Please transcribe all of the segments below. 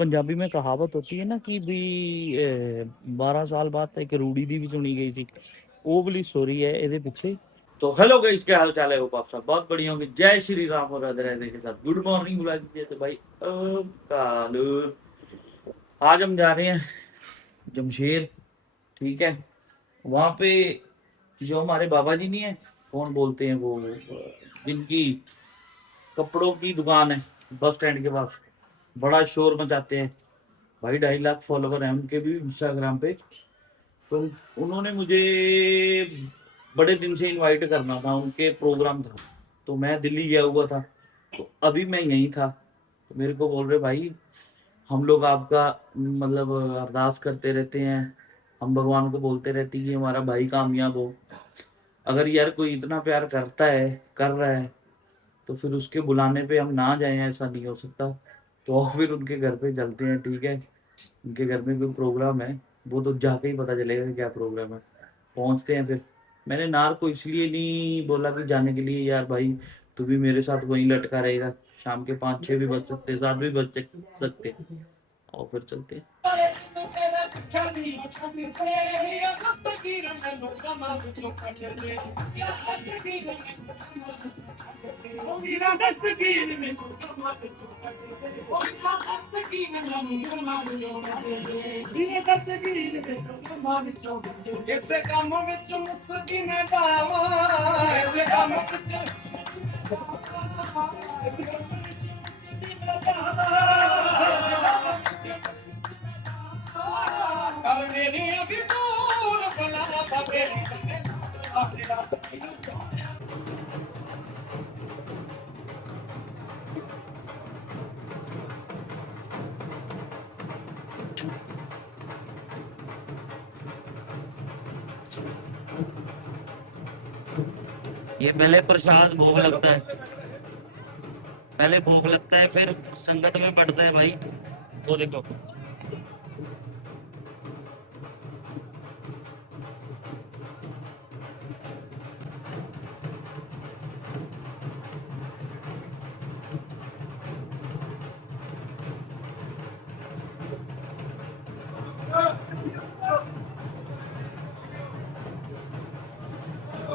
पंजाबी में कहावत होती है ना कि भी 12 साल बाद एक रूड़ी दी भी सुनी गई थी। वो वाली स्टोरी है ਇਹਦੇ ਪਿੱਛੇ। तो हेलो गाइस, क्या हाल चाल है? होप आप सब बहुत बढ़िया होंगे। जय श्री राम और राधे राधे के साथ गुड मॉर्निंग बुला दीजिए तो भाई। कालू आज हम जा रहे हैं जमशेर, ठीक है। वहां पे जो हमारे बाबा जी नहीं है, कौन बोलते हैं वो, जिनकी कपड़ों की दुकान है बस स्टैंड के पास, बड़ा शोर मचाते हैं भाई। 2.5 लाख फॉलोवर हैं उनके भी इंस्टाग्राम पे। तो उन्होंने मुझे बड़े दिन से इनवाइट करना था, उनके प्रोग्राम था, तो मैं दिल्ली गया हुआ था। तो अभी मैं यहीं था, तो मेरे को बोल रहे भाई हम लोग आपका मतलब अरदास करते रहते हैं, हम भगवान को बोलते रहते हैं कि हमारा भाई कामयाब हो। अगर यार कोई इतना प्यार करता है, कर रहा है, तो फिर उसके बुलाने पे हम ना जाएं, ऐसा नहीं हो सकता। तो फिर उनके घर पे चलते हैं, ठीक है। उनके घर में कोई प्रोग्राम है, वो तो जाके ही पता चलेगा कि क्या प्रोग्राम है। पहुंचते हैं फिर। मैंने नार को इसलिए नहीं बोला कि जाने के लिए, यार भाई तू भी मेरे साथ वहीं लटका रहेगा, शाम के 5-6 भी बज सकते, 7 भी बज सकते, और फिर चलते हैं। ਇਸੇ ਕੰਮ ਵਿੱਚ ਮੁਕਤੀ ਮੈਂ ਪਾਵਾਂ ਇਸੇ ਕੰਮ ਵਿੱਚ ਇਸੇ ਕੰਮ ਵਿੱਚ ਮੁਕਤੀ ਮੈਂ ਪਾਵਾਂ ਕਰ ਮੇਰੀ ਅਭੀ ਦੂਰ ਬਲਾ ਬਾਬੇ ਆਪਣੇ ਰਾਤ ਨੂੰ ਸੋਹਣਿਆ। ये पहले प्रसाद भोग लगता है, पहले भोग लगता है, फिर संगत में बढ़ता है भाई। वो देखो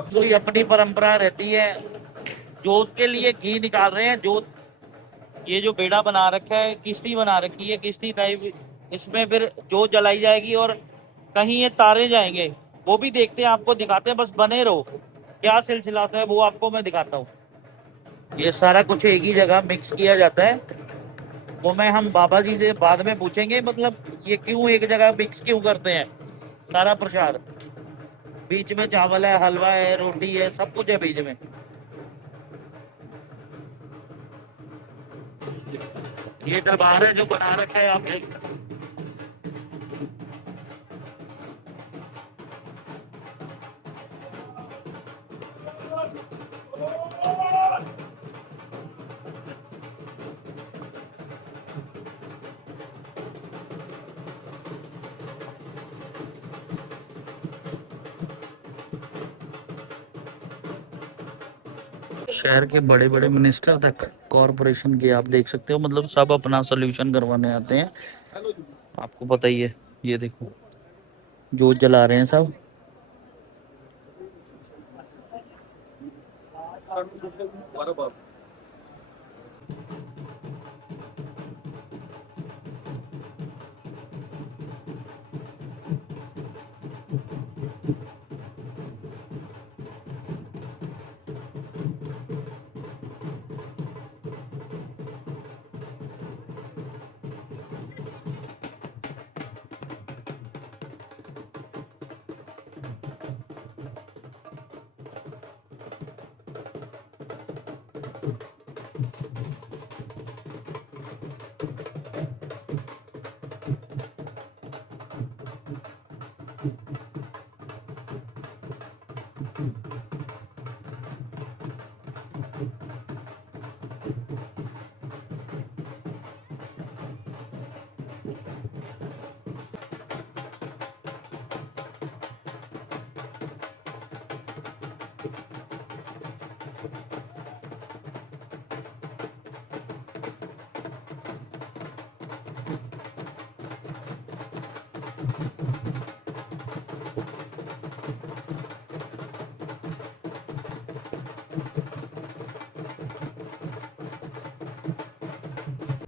कोई अपनी परंपरा रहती है। जोत के लिए घी निकाल रहे हैं। जोत, ये जो बेड़ा बना रखा है, किश्ती बना रखी है, किश्ती टाइप, इसमें फिर जोत जलाई जाएगी और कहीं ये तारे जाएंगे, वो भी देखते हैं, आपको दिखाते हैं, बस बने रहो। क्या सिलसिला होता है वो आपको मैं दिखाता हूँ। ये सारा कुछ एक ही जगह मिक्स किया जाता है, वो मैं हम बाबा जी से बाद में पूछेंगे, मतलब ये क्यों एक जगह मिक्स क्यों करते हैं। सारा प्रसाद, बीच में चावल है, हलवा है, रोटी है, सब कुछ है बीच में। ये दरबार है जो बना रखा है, आप देख सकते हैं। शहर के बड़े बड़े मिनिस्टर तक, कॉरपोरेशन के, आप देख सकते हो, मतलब सब अपना सोल्यूशन करवाने आते हैं। आपको पता ही है, ये देखो जोत जला रहे हैं सब।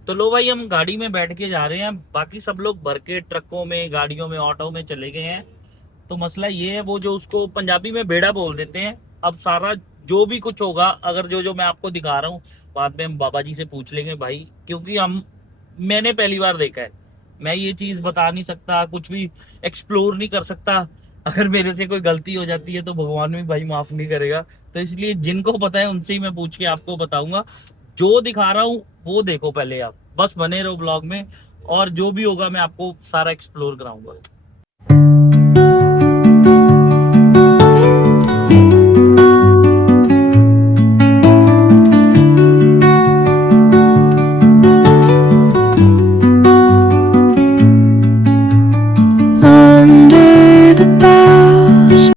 तो लो भाई, हम गाड़ी में बैठ के जा रहे हैं, बाकी सब लोग भर के ट्रकों में, गाड़ियों में, ऑटो में चले गए हैं। तो मसला ये है, वो जो उसको पंजाबी में बेड़ा बोल देते हैं। अब सारा जो भी कुछ होगा, अगर जो जो मैं आपको दिखा रहा हूँ, बाद में हम बाबा जी से पूछ लेंगे भाई, क्योंकि मैंने पहली बार देखा है। मैं ये चीज बता नहीं सकता, कुछ भी एक्सप्लोर नहीं कर सकता। अगर मेरे से कोई गलती हो जाती है तो भगवान भी भाई माफ नहीं करेगा। तो इसलिए जिनको पता है उनसे ही मैं पूछ के आपको बताऊंगा। जो दिखा रहा हूँ वो देखो पहले, आप बस बने रहो ब्लॉग में, और जो भी होगा मैं आपको सारा एक्सप्लोर कराऊंगा।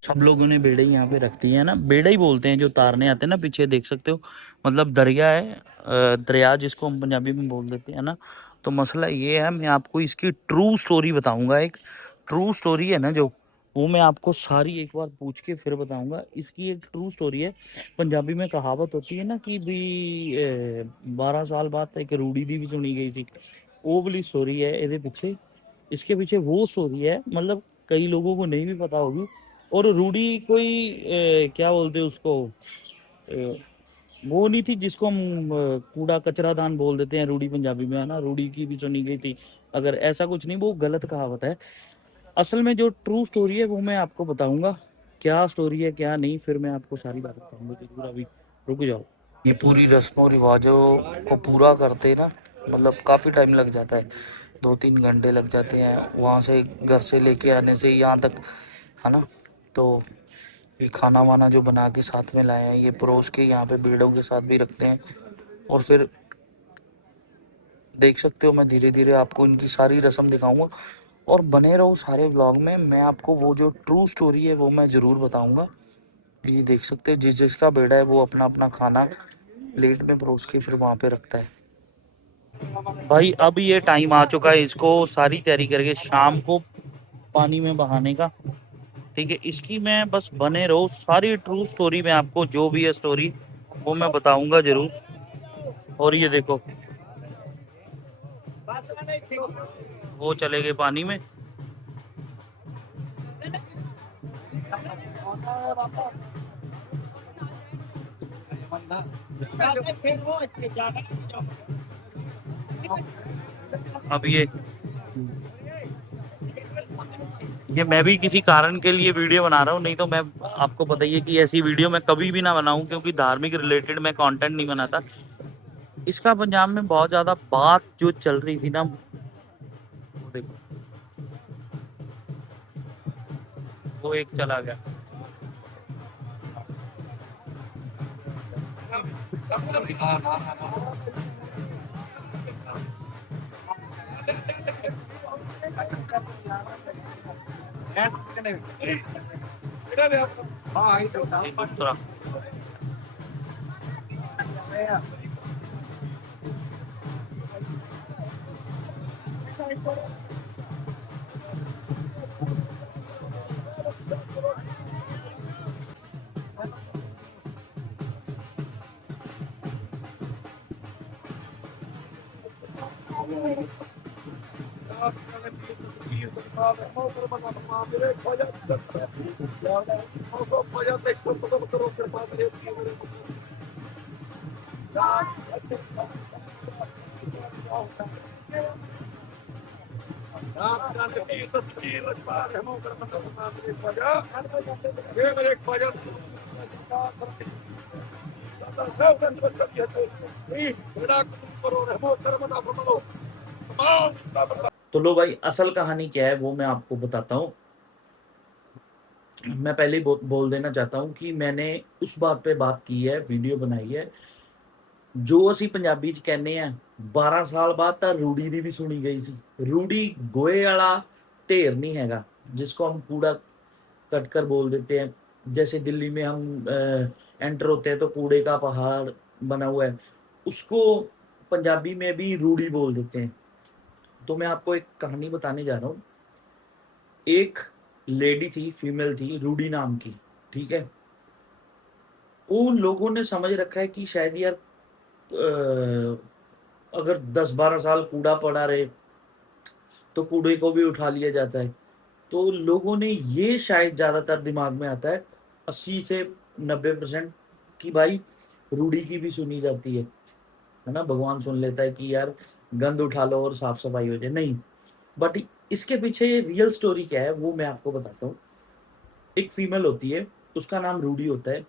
सब लोगों ने बेड़े यहाँ पे रख दी है ना, बेड़ा ही बोलते हैं जो तारने आते हैं ना, पीछे देख सकते हो। मतलब दरिया है, दरिया जिसको हम पंजाबी में बोल देते हैं ना। तो मसला ये है, मैं आपको इसकी ट्रू स्टोरी बताऊंगा। एक ट्रू स्टोरी है ना जो, वो मैं आपको सारी एक बार पूछ के फिर बताऊंगा। इसकी एक ट्रू स्टोरी है। पंजाबी में कहावत होती है ना कि भी 12 साल बाद एक रूड़ी दी भी सुनी गई थी। वो वाली स्टोरी है ਇਹਦੇ पीछे। इसके पीछे वो स्टोरी है, मतलब कई लोगों को नहीं भी पता होगी। और रूडी कोई क्या बोलते हैं उसको, वो नहीं थी जिसको हम कूड़ा कचरा दान बोल देते हैं रूडी पंजाबी में, है ना। रूडी की भी सुनी गई थी, अगर ऐसा कुछ नहीं, वो गलत कहावत है। असल में जो ट्रू स्टोरी है वो मैं आपको बताऊंगा। क्या स्टोरी है क्या नहीं, फिर मैं आपको सारी बात बताऊंगा। तो पूरा भी रुक जाओ। ये पूरी रस्मों रिवाजों को पूरा करते ना, मतलब काफ़ी टाइम लग जाता है। 2-3 घंटे लग जाते हैं वहाँ से, घर से लेके आने से यहाँ तक, है ना। तो ये खाना वाना जो बना के साथ में लाए हैं, ये परोस के यहाँ पे भीड़ों के साथ भी रखते हैं। और फिर देख सकते हो, मैं धीरे धीरे आपको इनकी सारी रस्म दिखाऊंगा। और बने रहो सारे व्लॉग में, मैं आपको वो जो ट्रू स्टोरी है वो मैं ज़रूर बताऊंगा। ये देख सकते हो, जिस जिसका बेड़ा है वो अपना अपना खाना प्लेट में परोस के फिर वहाँ पे रखता है। भाई अब ये टाइम आ चुका है इसको सारी तैयारी करके शाम को पानी में बहाने का। ठीक है, इसकी मैं बस बने रहो, सारी ट्रू स्टोरी में आपको जो भी है स्टोरी वो मैं बताऊंगा जरूर। और ये देखो, वो चले गए पानी में। अब ये मैं भी किसी कारण के लिए वीडियो बना रहा हूँ, नहीं तो मैं, आपको पता ही है कि ऐसी वीडियो मैं कभी भी ना बनाऊं, क्योंकि धार्मिक रिलेटेड मैं कंटेंट नहीं बनाता। इसका पंजाब में बहुत ज्यादा बात जो चल रही थी ना, वो देखो, वो एक चला गया। ये दूसरा। तो लो भाई, असल कहानी क्या है वो मैं आपको बताता हूँ। मैं पहले ही बोल देना चाहता हूँ कि मैंने उस बात पे बात की है, वीडियो बनाई है, जो ਅਸੀਂ ਪੰਜਾਬੀ ਚ ਕਹਿੰਦੇ ਆ 12 ਸਾਲ ਬਾਅਦ ਤਾਂ रूड़ी ਦੀ भी सुनी गई सी। रूड़ी गोए वाला ढेर नहीं हैगा, जिसको हम कूड़ा कट कर बोल देते हैं। जैसे दिल्ली में हम एंटर होते हैं तो कूड़े का पहाड़ बना हुआ है, उसको पंजाबी में भी रूड़ी बोल देते हैं। तो मैं आपको एक कहानी बताने जा रहा हूँ। एक लेडी थी, फीमेल थी, रूडी नाम की। ठीक है, उन लोगों ने समझ रखा है कि शायद यार अगर 10-12 साल कूड़ा पड़ा रहे तो कूड़े को भी उठा लिया जाता है। तो लोगों ने ये शायद ज़्यादातर दिमाग में आता है 80 से 90% कि भाई रूढ़ी की भी सुनी जाती है ना? भगवान सुन लेता है कि यार गंद उठा लो और साफ-सफाई हो जाए, नहीं। बट इसके पीछे रियल स्टोरी क्या है वो मैं आपको बताता हूँ। एक फीमेल होती है, उसका नाम रूडी होता है,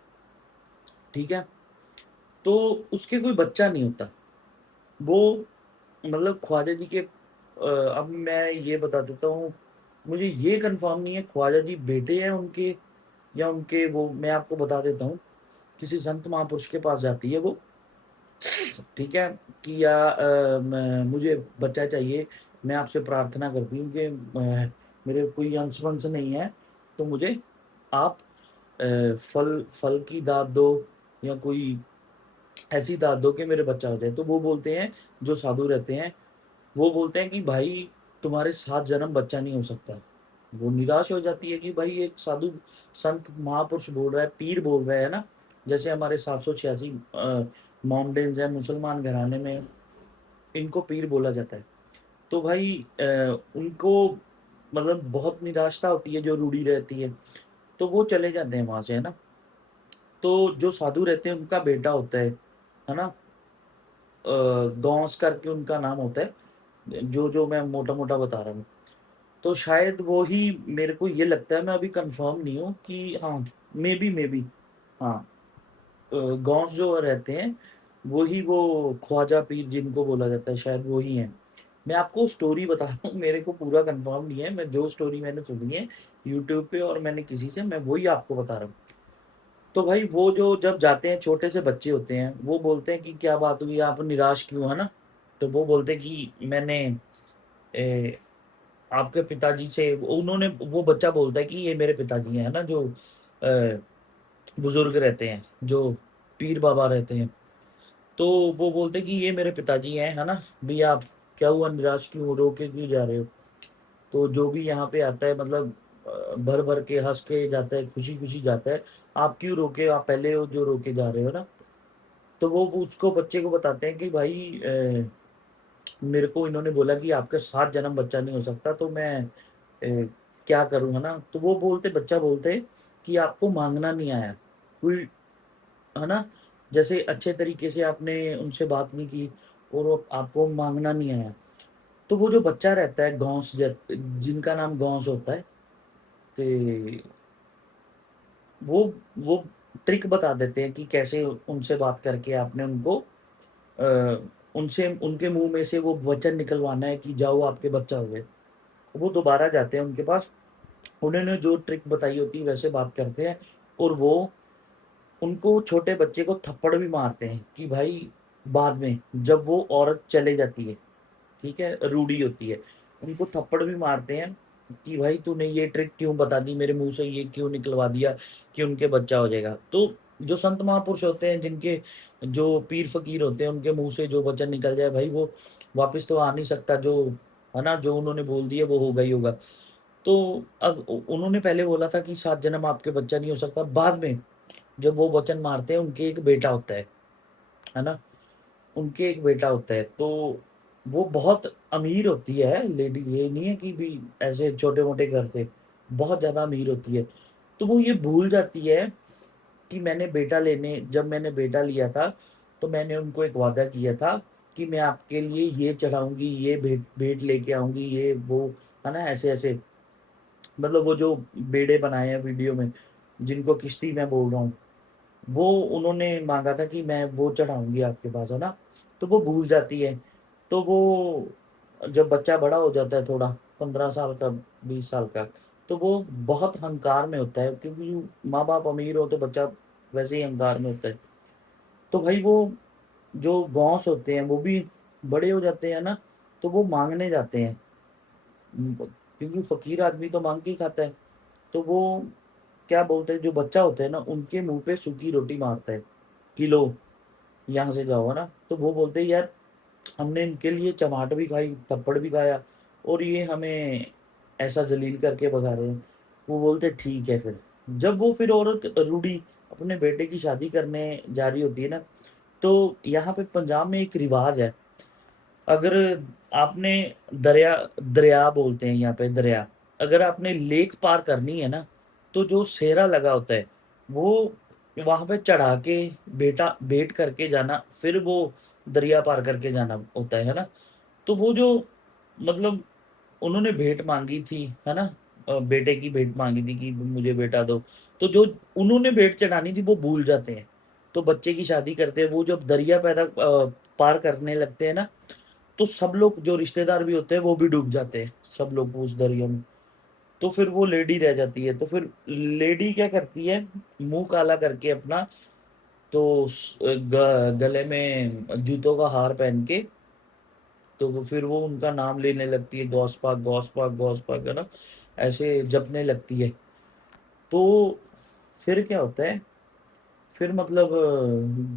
ठीक है? तो उसके कोई बच्चा नहीं होता। वो मतलब ख्वाजा जी के अब मैं ये बता देता हूँ, मुझे ये कन्फर्म नहीं है ख्वाजा जी बेटे हैं उनके या उनके वो मैं आपको बता देता हूँ, किसी संत महापुरुष के पास जाती है वो, ठीक है? कि या मैं मुझे बच्चा चाहिए, मैं आपसे प्रार्थना करती हूँ कि मेरे कोई अंश-वंश नहीं है, तो मुझे आप फल फल की दात दो या कोई ऐसी दात दो कि मेरे बच्चा हो जाए। तो वो बोलते हैं, जो साधु रहते हैं, वो बोलते हैं कि भाई तुम्हारे 7 जन्म बच्चा नहीं हो सकता। वो निराश हो जाती है कि भाई एक साधु संत महापुरुष बोल रहा है, पीर बोल रहा है ना? जैसे हमारे 786 मोमडन्स हैं मुसलमान घराने में, इनको पीर बोला जाता है। तो भाई उनको मतलब बहुत निराशा होती है जो रूढ़ी रहती है, तो वो चले जाते हैं वहाँ से, है ना? तो जो साधु रहते हैं उनका बेटा होता है ना? गौस करके उनका नाम होता है, जो मैं मोटा-मोटा बता रहा हूँ। तो शायद वो ही मेरे को ये लगता है, मैं अभी कन्फर्म नहीं हूँ कि हाँ, मेबी हाँ, गौस जो रहते हैं, वो ख्वाजा पीर जिनको बोला जाता है, शायद वो ही हैं। मैं आपको स्टोरी बता रहा हूँ, मेरे को पूरा कन्फर्म नहीं है, मैं जो स्टोरी मैंने सुनी है यूट्यूब पे और मैंने किसी से, मैं वही आपको बता रहा हूँ। तो भाई वो जो जब जाते हैं, छोटे से बच्चे होते हैं, वो बोलते हैं कि क्या बात हुई, आप निराश क्यों, है ना? तो वो बोलते हैं कि मैंने ए, आपके पिताजी से उन्होंने वो बच्चा बोलता है कि ये मेरे पिताजी हैं, है ना? जो बुज़ुर्ग रहते हैं, जो पीर बाबा रहते हैं। तो वो बोलते हैं कि ये मेरे पिताजी हैं, है ना? भैया आप क्या हुआ, निराश क्यों हो, रो के क्यों जा रहे हो? तो जो भी यहाँ पे आता है मतलब भर-भर के हँस के जाता है, खुशी-खुशी जाता है। आप क्यों रोके, आप पहले हो जो रो के जा रहे हो ना? तो वो उसको बच्चे को बताते हैं कि भाई मेरे को इन्होंने बोला कि आपके 7 जन्म बच्चा नहीं हो सकता, तो मैं क्या करूँ, है ना? तो वो बोलते बच्चा बोलते कि आपको माँगना नहीं आया, कोई है ना? जैसे अच्छे तरीके से आपने उनसे बात नहीं की और वो आपको माँगना नहीं आया। तो वो जो बच्चा रहता है गौस जिनका नाम गौस होता है, ते वो वो ट्रिक बता देते हैं कि कैसे उनसे बात करके आपने उनको उनसे उनके मुँह में से वो वचन निकलवाना है कि जाओ आपके बच्चा हो जाए। वो दोबारा जाते हैं उनके पास, उन्होंने जो ट्रिक बताई होती है वैसे बात करते हैं और वो उनको छोटे बच्चे को थप्पड़ भी मारते हैं कि भाई बाद में जब वो औरत चले जाती है, ठीक है? रूडी होती है, उनको थप्पड़ भी मारते हैं कि भाई तूने ये ट्रिक क्यों बता दी, मेरे मुँह से ये क्यों निकलवा दिया कि उनके बच्चा हो जाएगा। तो जो संत महापुरुष होते हैं, जिनके जो पीर फ़कीर होते हैं, उनके मुँह से जो वचन निकल जाए भाई वो वापस तो आ नहीं सकता, जो है ना? जो उन्होंने बोल दिया वो होगा ही होगा। तो अब उन्होंने पहले बोला था कि 7 जन्म आपके बच्चा नहीं हो सकता, बाद में जब वो वचन मारते हैं, उनके एक बेटा होता है ना? उनके एक बेटा होता है, तो वो बहुत अमीर होती है लेडी, ये नहीं है कि भी ऐसे छोटे-मोटे घर से, बहुत ज़्यादा अमीर होती है। तो वो ये भूल जाती है कि जब मैंने बेटा लिया था, तो मैंने उनको एक वादा किया था कि मैं आपके लिए ये चढ़ाऊँगी, ये भेंट भेंट लेके आऊँगी, ये वो, है ना? ऐसे-ऐसे मतलब वो जो बेड़े बनाए हैं वीडियो में, जिनको किश्ती मैं बोल रहा हूँ, वो उन्होंने माँगा था कि मैं वो चढ़ाऊँगी आपके पास, है ना? तो वो भूल जाती है। तो वो जब बच्चा बड़ा हो जाता है थोड़ा 15 साल का, 20 साल का, तो वो बहुत अहंकार में होता है क्योंकि माँ-बाप अमीर हो तो बच्चा वैसे ही अहंकार में होता है। तो भाई वो जो गॉस होते हैं वो भी बड़े हो जाते हैं ना, तो वो माँगने जाते हैं। क्योंकि फ़कीर आदमी तो माँग के ही खाता है। तो वो क्या बोलते हैं, जो बच्चा होता है ना, उनके मुँह पे सूखी रोटी मारता है कि लो यहाँ से जाओ, है ना? तो वो बोलते हैं यार हमने इनके लिए चमाट भी खाई, थप्पड़ भी खाया और ये हमें ऐसा ज़लील करके भगा रहे हैं। वो बोलते ठीक है फिर। जब वो फिर औरत रूडी अपने बेटे की शादी करने जा रही होती है ना, तो यहाँ पे पंजाब में एक रिवाज है अगर आपने दरिया दरिया बोलते हैं यहाँ पे दरिया, अगर आपने लेक पार करनी है ना, तो जो सेहरा लगा होता है, वो वहाँ पे चढ़ा के बेट करके जाना, फिर वो दरिया पार करके जाना होता है ना? तो वो जो मतलब उन्होंने भेंट माँगी थी, है ना? बेटे की भेंट माँगी थी कि मुझे बेटा दो, तो जो उन्होंने भेंट चढ़ानी थी वो भूल जाते हैं। तो बच्चे की शादी करते हैं, वो जब दरिया पार करने लगते हैं ना, तो सब लोग जो रिश्तेदार भी होते हैं वो भी डूब जाते हैं, सब लोग उस दरिया में। तो फिर वो लेडी रह जाती है, तो फिर लेडी क्या करती है, मुँह काला करके अपना, तो गले में जूतों का हार पहन के, तो वो फिर वो उनका नाम लेने लगती है, गॉस पाक गॉस पाक गॉस पाक, है ना? ऐसे जपने लगती है। तो फिर क्या होता है, फिर मतलब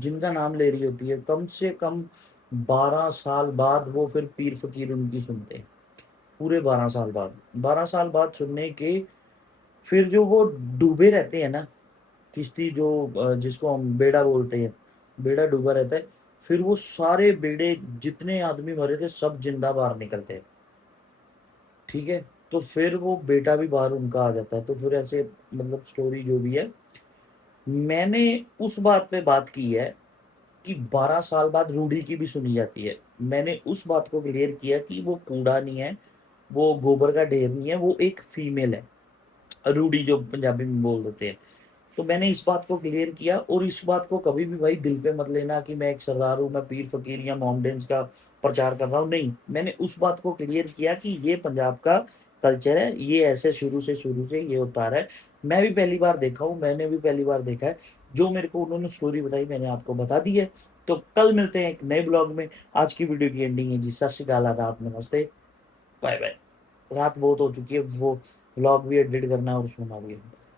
जिनका नाम ले रही होती है, कम से कम 12 साल बाद वो फिर पीर फ़कीर उनकी सुनते हैं। पूरे 12 साल बाद। 12 साल बाद सुनने के फिर जो वो डूबे रहते हैं ना, किश्ती जो जिसको हम बेड़ा बोलते हैं, बेड़ा डूबा रहता है, फिर वो सारे बेड़े जितने आदमी मरे थे सब ज़िंदा बाहर निकलते हैं, ठीक है? तो फिर वो बेटा भी बाहर उनका आ जाता है, तो फिर ऐसे मतलब स्टोरी जो भी है, मैंने उस बात पे बात की है कि 12 साल बाद रूढ़ी की भी सुनी जाती है। मैंने उस बात को क्लियर किया कि वो कूड़ा नहीं है, वो गोबर का ढेर नहीं है, वो एक फीमेल है। रूढ़ी जो पंजाबी में बोल देते हैं। तो मैंने इस बात को क्लियर किया, और इस बात को कभी भी भाई दिल पे मत लेना कि मैं एक सरदार हूँ, मैं पीर फ़कीर या मोमडेंस का प्रचार कर रहा हूँ, नहीं। मैंने उस बात को क्लियर किया कि ये पंजाब का कल्चर है, ये ऐसे शुरू से ये होता आ रहा है। मैं भी पहली बार देखा हूँ, मैंने भी पहली बार देखा है। जो मेरे को उन्होंने स्टोरी बताई मैंने आपको बता दी है। तो कल मिलते हैं एक नए ब्लॉग में। आज की वीडियो की एंडिंग है जी। सत श्री अकाल, आदाब, नमस्ते, बाय-बाय। रात बहुत हो चुकी है, वो व्लॉग भी एडिट करना है और सोना भी है।